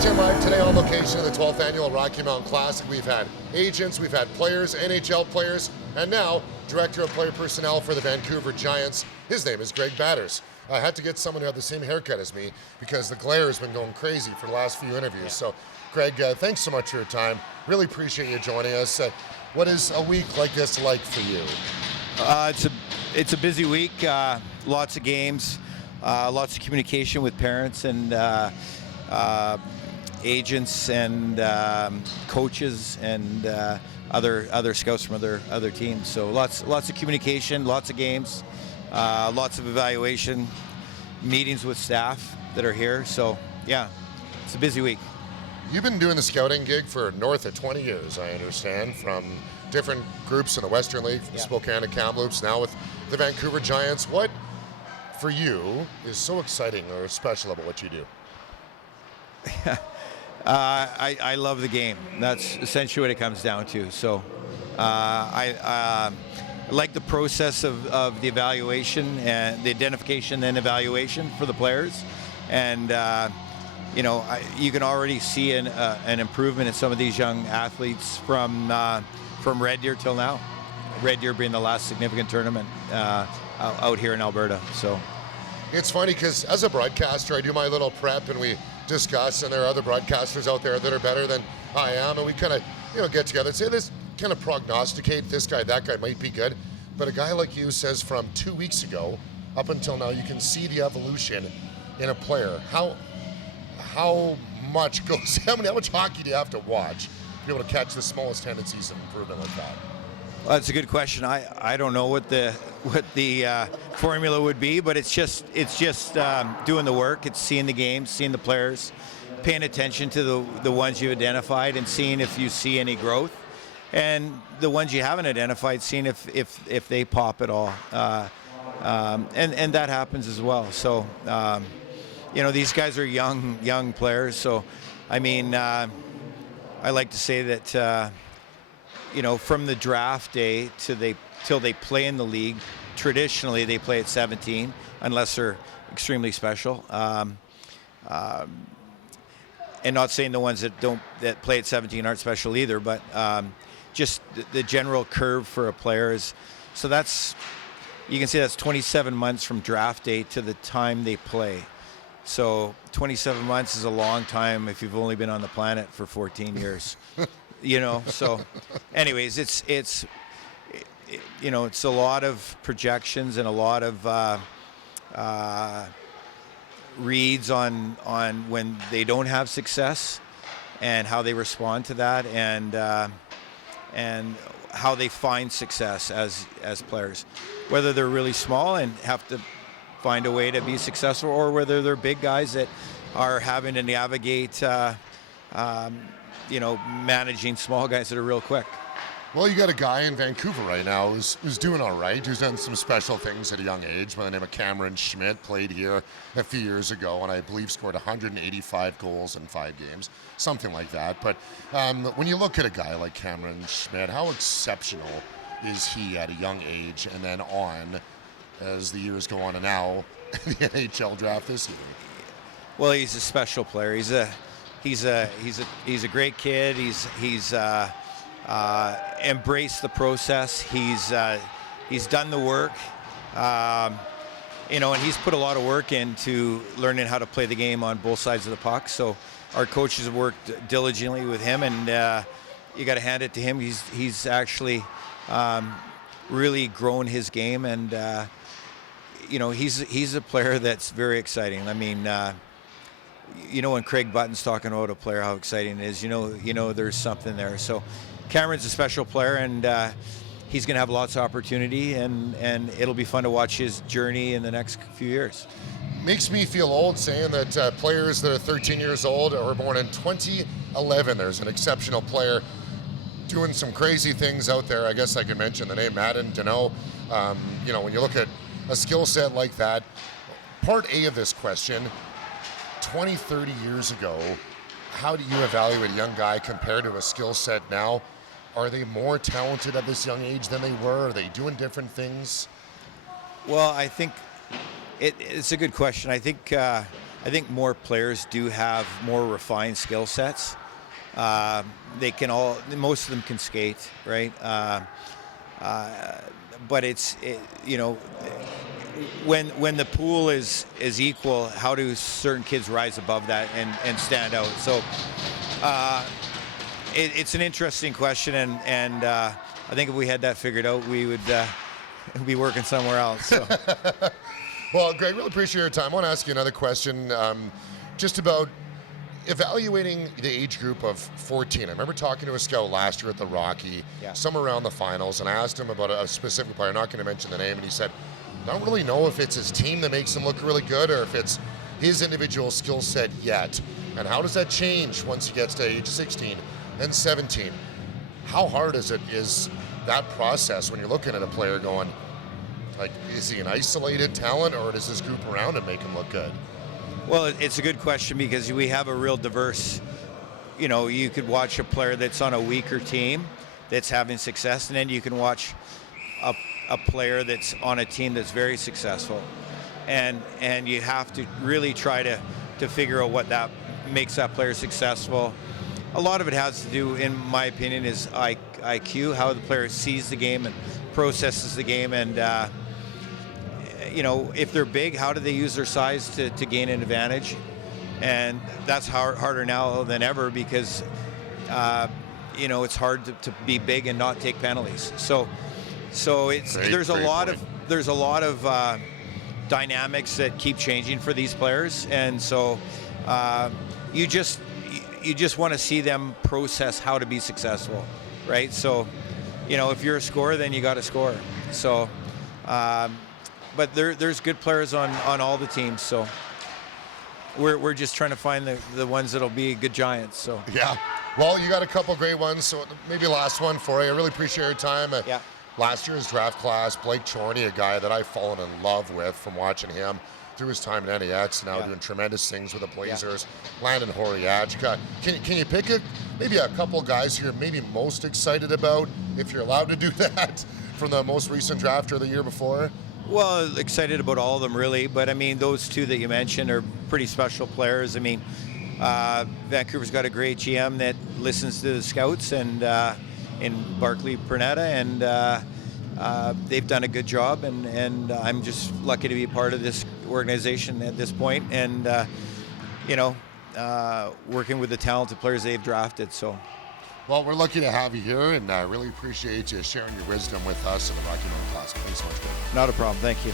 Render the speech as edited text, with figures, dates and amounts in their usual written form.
HNLive today on location of the 12th annual Rocky Mountain Classic. We've had agents, we've had players, NHL players, and now Director of Player Personnel for the Vancouver Giants. His name is Greg Batters. I had to get someone who had the same haircut as me because the glare has been going crazy for the last few interviews. Yeah. So, Greg, thanks so much for your time. Really appreciate you joining us. What is a week like this like for you? It's a busy week. Lots of games, lots of communication with parents and agents and coaches and other scouts from other teams. So lots of communication, lots of games, lots of evaluation, meetings with staff that are here. So yeah, it's a busy week. You've been doing the scouting gig for north of 20 years, I understand, from different groups in the Western League, the Spokane and Kamloops, now with the Vancouver Giants. What, for you, is so exciting or special about what you do? I love the game. That's essentially what it comes down to. So I like the process of the evaluation and the identification and evaluation for the players. And you can already see an improvement in some of these young athletes from Red Deer till now. Red Deer being the last significant tournament out here in Alberta. So it's funny because as a broadcaster, I do my little prep and we discuss, and there are other broadcasters out there that are better than I am, and we kind of get together and say this, kind of prognosticate this guy, that guy might be good. But a guy like you says from 2 weeks ago up until now, you can see the evolution in a player. How much goes? How much hockey do you have to watch to be able to catch the smallest tendencies of improvement like that? Well, that's a good question. I don't know what the formula would be, but it's just doing the work. It's seeing the games, seeing the players, paying attention to the ones you've identified, and seeing if you see any growth, and the ones you haven't identified, seeing if they pop at all, and that happens as well. So these guys are young players. So I mean, I like to say that. From the draft day till they play in the league, traditionally they play at 17, unless they're extremely special. And not saying the ones that play at 17 aren't special either, but just the general curve for a player is. So you can say that's 27 months from draft day to the time they play. So 27 months is a long time if you've only been on the planet for 14 years. So anyways, it's a lot of projections and a lot of reads on when they don't have success and how they respond to that, and how they find success as players, whether they're really small and have to find a way to be successful, or whether they're big guys that are having to navigate managing small guys that are real quick. Well, you got a guy in Vancouver right now who's doing all right, who's done some special things at a young age by the name of Cameron Schmidt, played here a few years ago and I believe scored 185 goals in 5 games, something like that. But when you look at a guy like Cameron Schmidt, how exceptional is he at a young age and then on as the years go on, and now the NHL draft this year? Well, he's a special player. He's a great kid. He's embraced the process. He's done the work, and he's put a lot of work into learning how to play the game on both sides of the puck. So our coaches have worked diligently with him, and you got to hand it to him. He's actually really grown his game, and he's a player that's very exciting. I mean. When Craig Button's talking about a player, how exciting it is, there's something there. So Cameron's a special player, and he's going to have lots of opportunity, and it'll be fun to watch his journey in the next few years. Makes me feel old saying that players that are 13 years old or were born in 2011, there's an exceptional player doing some crazy things out there. I guess I can mention the name Madden Deneau. When you look at a skill set like that, part A of this question, 20, 30 years ago, how do you evaluate a young guy compared to a skill set now? Are they more talented at this young age than they were? Are they doing different things? Well, I think it's a good question. I think I think more players do have more refined skill sets. Most of them can skate, right? But when the pool is equal, how do certain kids rise above that and stand out? So it's an interesting question, and I think if we had that figured out, we would be working somewhere else. So. Well, Greg, really appreciate your time. I want to ask you another question, just about evaluating the age group of 14. I remember talking to a scout last year at the Rocky, somewhere around the finals, and I asked him about a specific player. I'm not going to mention the name, and he said, I don't really know if it's his team that makes him look really good or if it's his individual skill set yet. And how does that change once he gets to age 16 and 17? How hard is that process when you're looking at a player going, like, is he an isolated talent, or does this group around him make him look good? Well, it's a good question because we have a real diverse, you could watch a player that's on a weaker team that's having success, and then you can watch a player that's on a team that's very successful. And you have to really try to figure out what that makes that player successful. A lot of it has to do, in my opinion, is IQ, how the player sees the game and processes the game, and if they're big, how do they use their size to gain an advantage? And that's harder now than ever because, it's hard to be big and not take penalties. So there's a lot of dynamics that keep changing for these players, and so you just want to see them process how to be successful, right? So, if you're a scorer, then you got to score. So. But there's good players on all the teams, so we're just trying to find the ones that'll be good Giants. So yeah, well, you got a couple great ones, so maybe last one for you. I really appreciate your time. Last year's draft class, Blake Chorney, a guy that I've fallen in love with from watching him through his time at NEX, now doing tremendous things with the Blazers. Landon Horiachka. Can you pick maybe a couple guys you're maybe most excited about, if you're allowed to do that, from the most recent draft or the year before? Well, excited about all of them, really. But, I mean, those two that you mentioned are pretty special players. I mean, Vancouver's got a great GM that listens to the scouts, and in Barclay Pernetta, and they've done a good job. And I'm just lucky to be part of this organization at this point, and, working with the talented players they've drafted. So. Well, we're lucky to have you here, and really appreciate you sharing your wisdom with us in the Rocky Mountain Classic. Thanks so much, Greg. Not a problem. Thank you.